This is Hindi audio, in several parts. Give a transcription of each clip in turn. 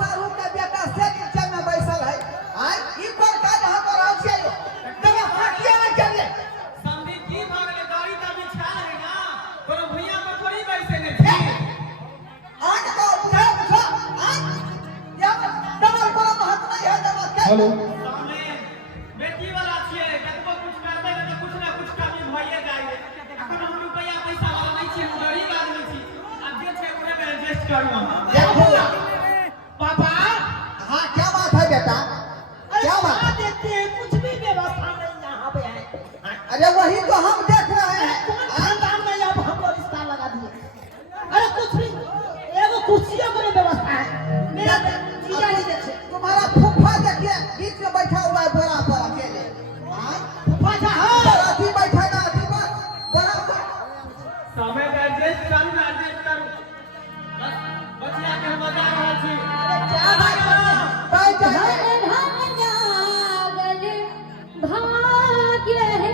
सारू के बेटा से नीचे में बैसल है आई ई पर का जहां पर आओ छे तब फाटिया ना चले समझी की भागले गाड़ी का बिछा है ना कोनो भैया पर थोड़ी बैसे ने थी आज को उठा उठा आज या डबल बड़ा महत्व नहीं है जब के हेलो सामने बेटी वाला छिए कतबो कुछ करबे तो कुछ ना कुछ कमी भइए जाए अपन हम रुपया पैसा वाला नहीं छी गरीब आदमी छी अब जे छे ओरे में एडजस्ट करू हम देखो पापा हां क्या बात है बेटा क्या बात क्या देखते हैं कुछ भी व्यवस्था नहीं यहाँ पे है अरे वही तो हम देख रहे हैं कौन खानदान में अब हमको रिश्ता लगा दिए अरे कुछ भी एगो कुर्सियों की व्यवस्था है मेरा जीजा जी देखे तुम्हारा फूफा देखिए बीच में बैठा हुआ है बोरा पर अकेले हां फूफा जा हाँ राती बैठा ना राती पर बोरा पर समय का एडजस्ट करू ना एडजस्ट करू बस बचिया के हम बता रहल छी क्या बात करते हैं बैठ है भाग्य है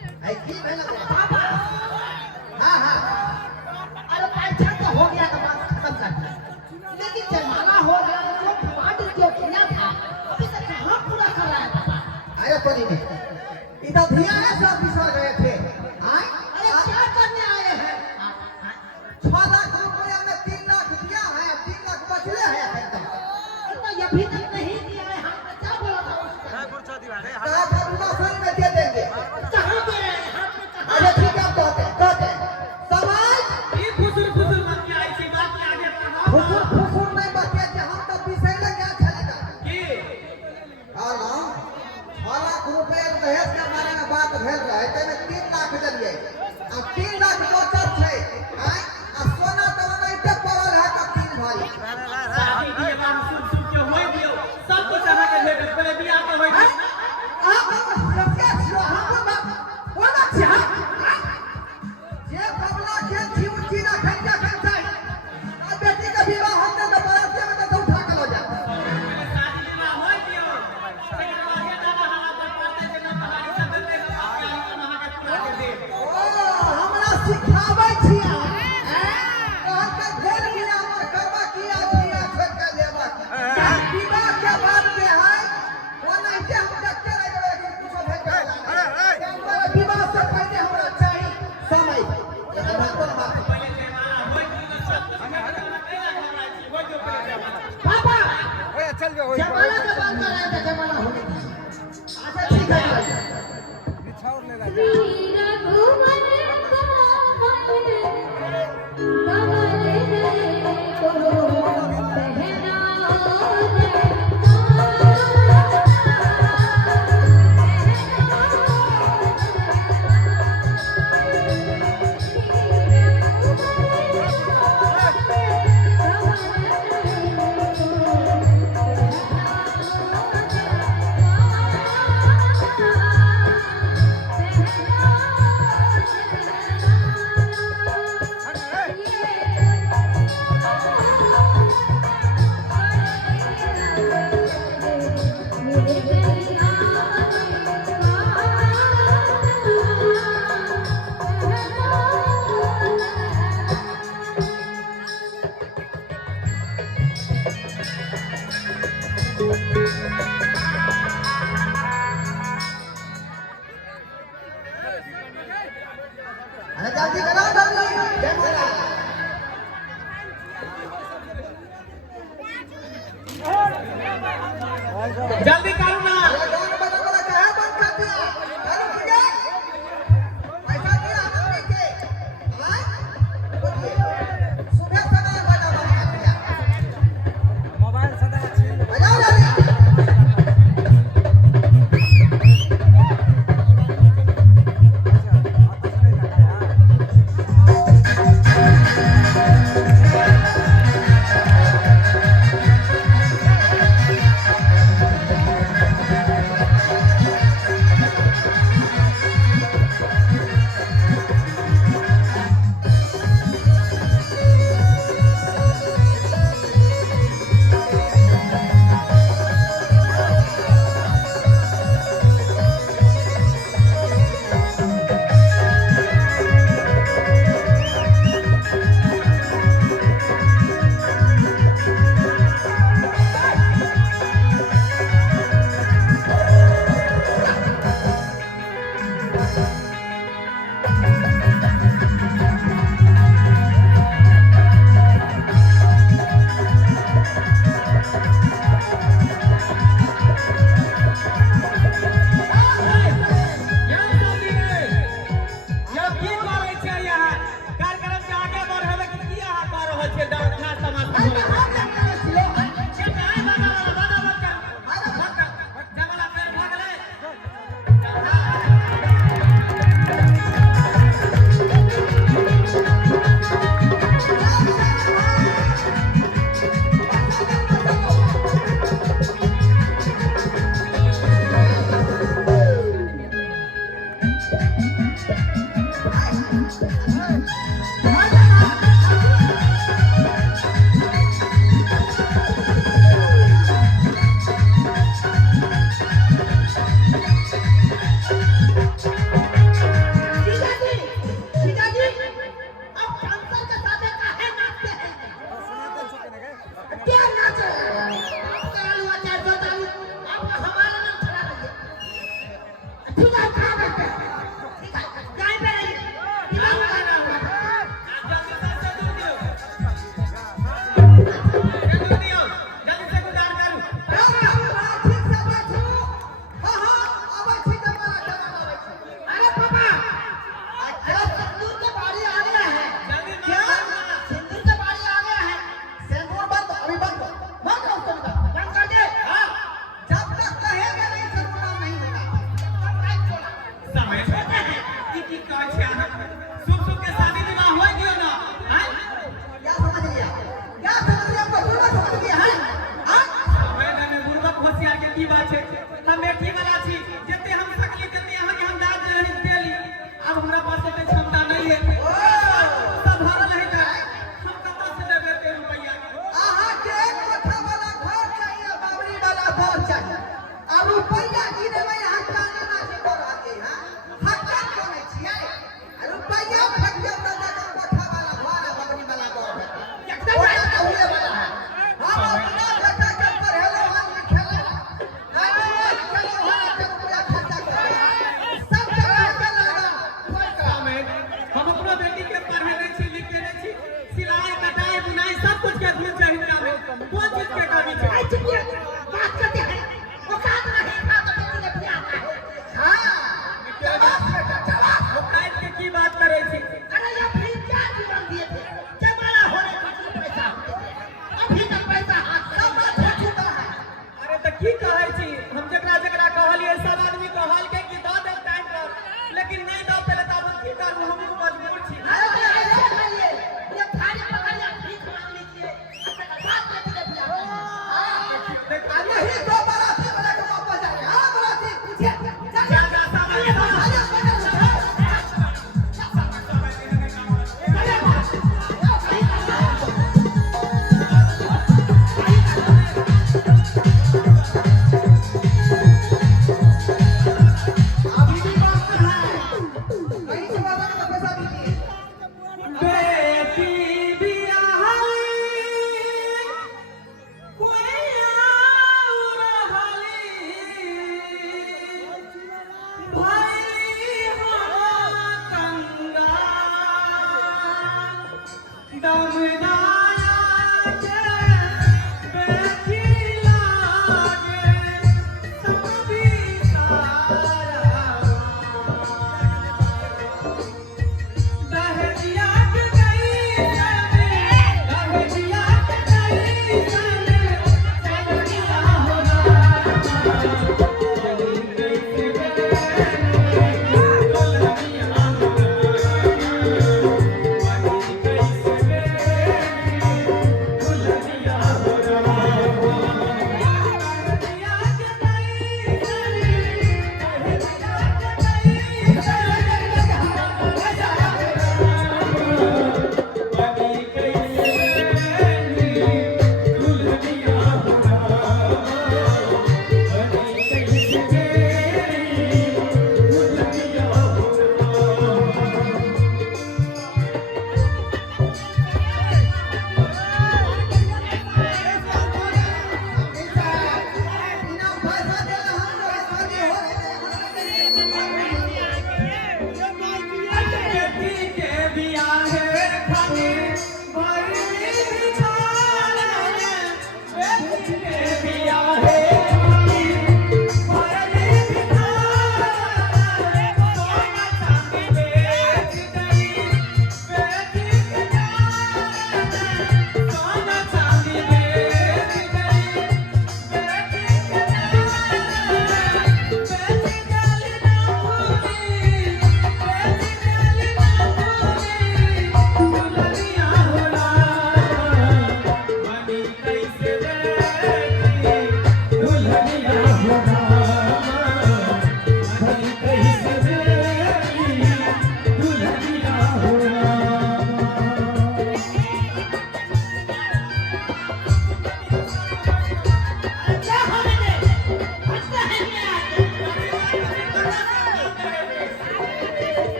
आई की मेहनत है पापा हाँ हाँ अरे पैसा तो हो गया तो बात खत्म कर दिया लेकिन जयमाला हो गया जो डिमांड जो किया था अभी तक कहाँ पूरा कर रहा है पापा अरे कोई नहीं इधर धियाना से ऑफिसर गए थे हाँ अरे क्या करने आए हैं 6 लाख रुपया में 3 लाख दिया है 3 लाख बचले है एकदम तो ये अभी तक नहीं दिया है हमने क्या बोला था उसका कहा था रुलासन में दे देंगे कहाँ दे रहे हैं हाथ में कहाँ अरे ठीक है कहते समाज ये फुसुर फुसुर मत के आई थी बात के आगे फुसुर फुसुर नहीं बतिया कि हम तो विषय ले क्या चलेगा की और हम 6 लाख रुपया दहेज के बारे में बात भेल रहे थे में 3 लाख दिए अब 3 लाख बचत है हैं अब सोना तो नहीं ते पड़ल है कब 3 भारी शादी के बाद सुन सुन के होई दियो सब कुछ अहाँ के भेट पहले बियाह के होई हैं आप रखे छो हम कोना छी हम जे कबला के छी उची ना खंजा खंजा आ बेटी का विवाह होते तो बारात में तो उठा के लो जा शादी विवाह होई दियो फिर बागे दादा हला पर पाते जे ना पहाड़ी सब दे अहाँ के पूरा के दे ओ हमरा सिखाबै छिया हैं कहत के घेर मिला हमर करबा किया किया छोड़ के लेबा विवाह के बाद में है वो नहीं के हम देखते रह जेबे कि कुछ भेट गया हमरा विवाह से पहले हमरा चाहिए समय ये बात को बात पहले जयमाला होई दियो सब कुछ भेट गया कैला घबराई छी होई दियो पहले जयमाला पापा चल जाओ जयमाला के बात कर रहे थे जयमाला होने की अच्छा ठीक है बिछाओ ले ला अरे जल्दी करो जल्दी जयमाला जल्दी करो ना ये गान बजा वाला कहे बंद कर दिया चालू कीजिए पैसा दिया आदमी के हैं बोलिए सुबह समय बजा बजा दिया मोबाइल सदा अच्छी बजाओ जल्दी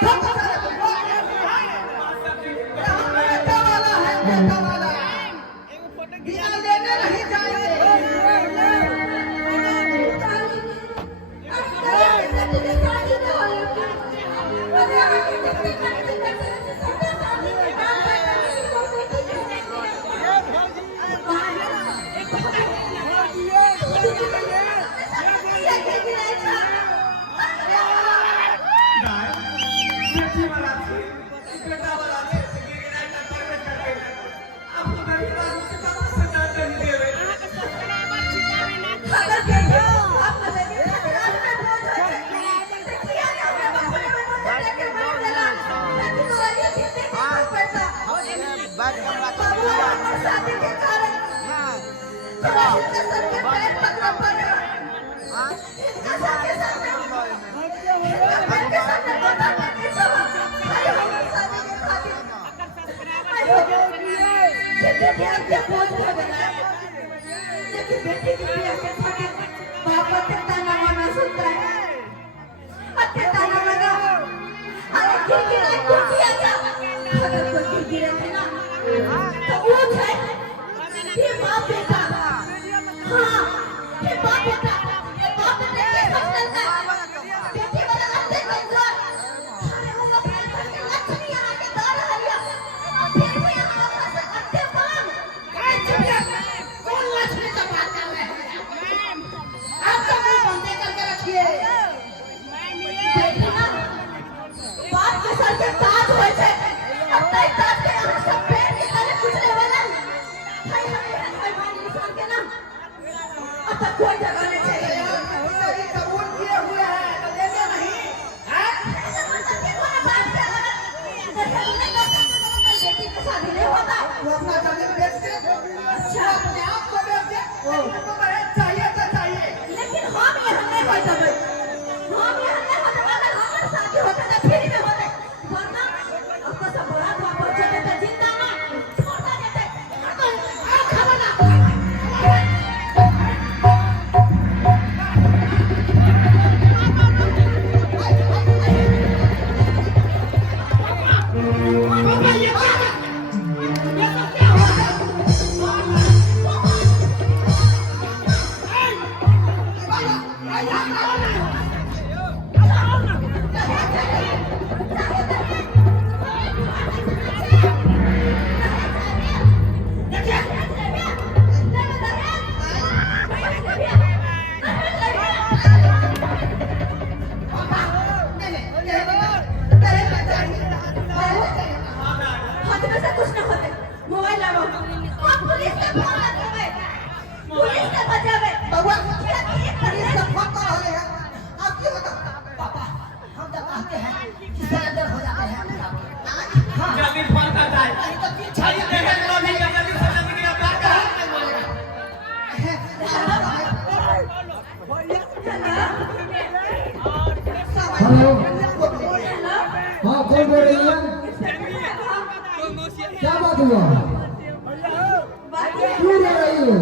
बेटा वाला है, बेटा वाला। बिना लेने नहीं जाएंगे। बेटी वाला थी, बेटा वाला थे, गिरगिराई का परवेश करके। अब तो गरीब आदमी के पास सजा नहीं देवे। कोई जगह नहीं चाहिए। सही कबूल किए हुए हैं, तो लेंगे नहीं। शादी नहीं होता। वो अपना जमीन बेच दे। अच्छा, अपने आप को बेच दे। तो मैं चाहिए तो चाहिए। लेकिन हम यहाँ नहीं हो जावे। हम यहाँ नहीं हो जावे। अगर हमारी शादी होते तो फ्री में होते। वरना आपको सब बड़ा हुआ बच्चे देते जिंदा में छोड़ देते। खाना ना। जल्दी फोन कर जाए। चाहिए देखे तो नहीं कर जल्दी से जल्दी गिरफ्तार कर। हेलो, हाँ कौन बोल रही है? क्या बात हुआ? क्यों रो रही हो?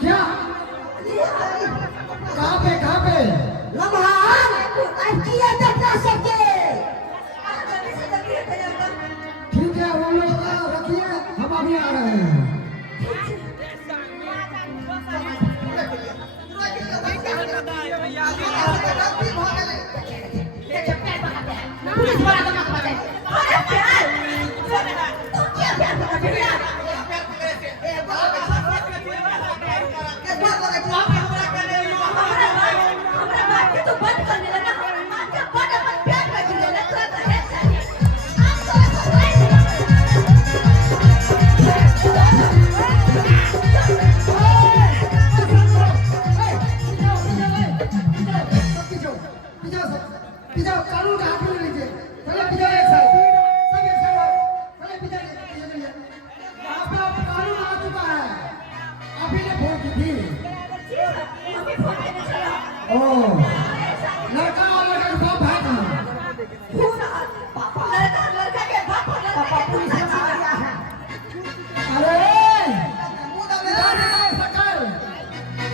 क्या? कहाँ पे? कहाँ पे? ठीक है, वो लोग रखिए, हम अभी आ रहे हैं। लड़का और लड़का का बाप है कहाँ? अरे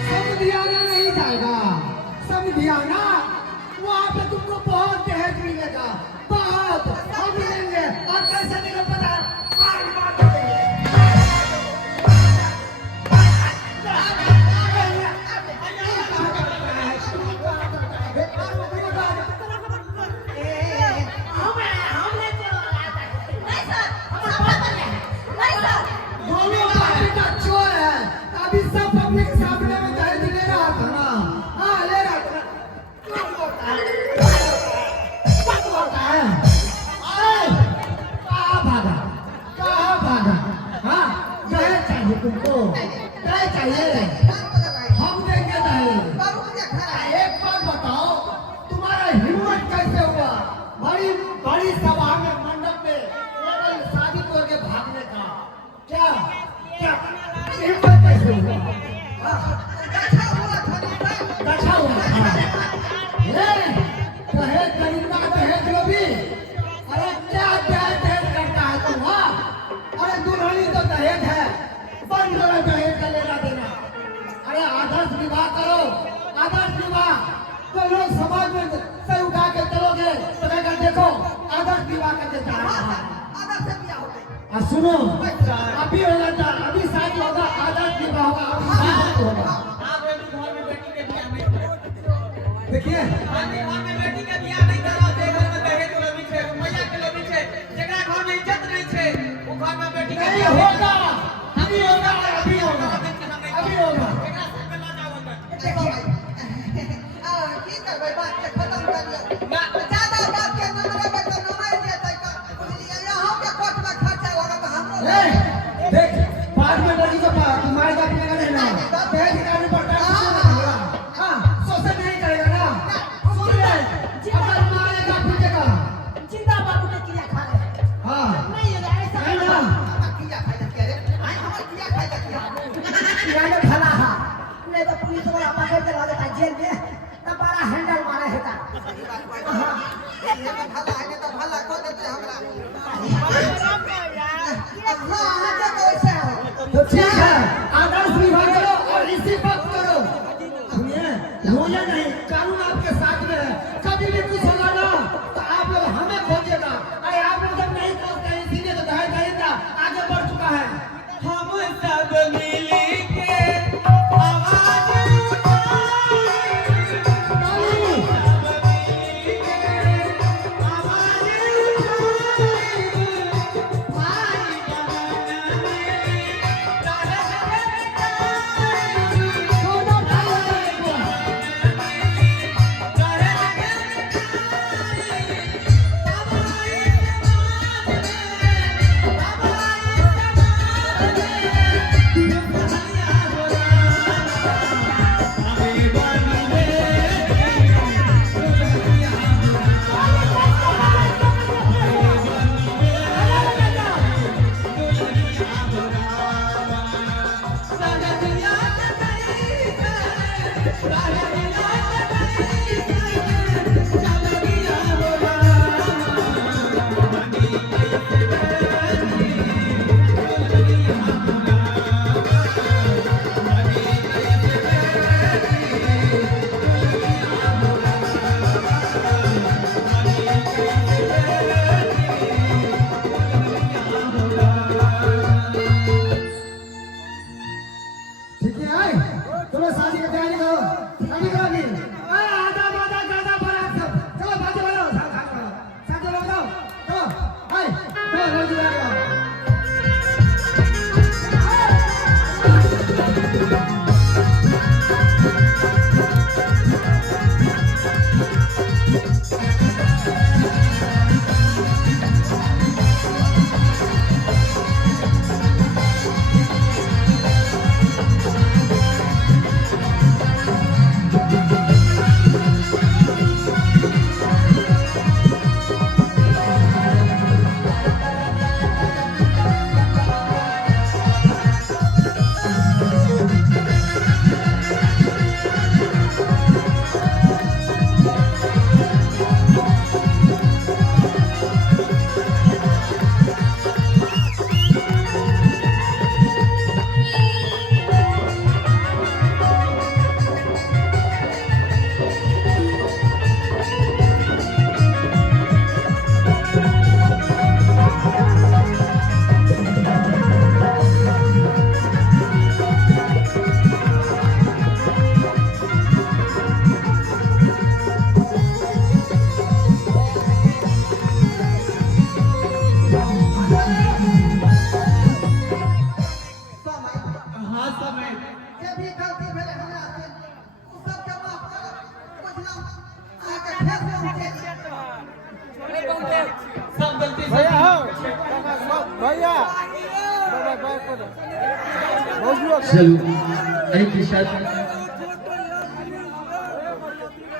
समझियाना नहीं जाएगा, समझियाना वहाँ पे तुमको बहुत दहेज मिलेगा, बहुत। हम मिलेंगे और कैसे मिलेगा पता है? मार के दोनों पार्टी का चोर है। अभी सब पब्लिक के सामने में दहेज ले रहा था ना। हाँ, ले रहा था। कौन बोलता है? कौन बोलता है? अरे, कहाँ भागा? कहाँ भागा? हाँ, दहेज चाहिए तुमको? दहेज चाहिए? हम देंगे दहेज। एक बात बताओ, तुम्हारा हिम्मत कैसे हुआ? बड़ी बड़ी सभा में, मंडप में लेकर शादी करके भागने का? क्या क्या हिम्मत कैसे हुआ? अच्छा हुआ था। दहेज खरीदना, दहेज लो भी। अरे क्या दहेज दहेज करता है तुम? हाँ, अरे दुल्हनी तो दहेज है, बंद करो दहेज का लेना देना। अरे आदर्श विवाह करो, आदर्श विवाह तो लोग समाज में से उठा के चलोगे तो कहेगा देखो आदर्श विवाह का देता है। और सुनो, अभी होगा था, अभी शादी होगा, आदर्श विवाह होगा, अभी शादी होगा। आप लोग घर में बेटी के बियाह नहीं करो। देखिए आगे घर में बेटी के बियाह नहीं करो, जे घर में दहेज के लोभी छे, रुपया के लोभी छे, जेकरा घर में इज्जत नहीं छे, वो घर में बेटी के नहीं बियाह होगा, अभी होगा, अभी होगा, अभी होगा। एकरा सब ला जाओ अंदर। देखो भाई की करबै बात के खत्म कर लियो ज्यादा बात के न करबै त न मर जेतै का यहाँ के कोर्ट में खर्चा लगत हमरो ए, देख बाद में लड़की को तुम्हारे बाप ने कहना है ना, दहेज कानून पर टाइम नहीं होगा। हाँ, शोषण नहीं करेगा ना। सुन ले, अगर मारेगा पीटेगा। जिंदा बाबू ने किया खा रहे हाँ, नहीं ये ऐसा है ना? किया फायदा के रे आई हमर किया फायदा किया याने भला हा नहीं तो पुलिस वाला पकड़ के ला देता जेल में तब बड़ा हैंडल मारा है का भला है तो भला को देते हमरा हां आगे कैसे हो तो ठीक है, आदर्श विवाह करो और इसी वक्त करो। सुनिए, रोया नहीं, कानून आपके साथ में है। कभी भी कुछ होगा ना तो आप लोग हमें खोजिएगा। अरे आप लोग जब नहीं खोजते हैं, इसीलिए तो दहेज खरीदना आगे बढ़ चुका है। हम सब मिली के आवाज ठीक है, आए चलो शादी की तैयारी करो, शादी करो अभी। अरे आधा आधा ज्यादा बारात सब चलो शादी करो, शादी करो, चलो आए चलो रोज जाएगा। देखलहुँ अहाँके खेत में उठे सब गलती से भैया हो भैया भौजुआ चलू एहि के साथ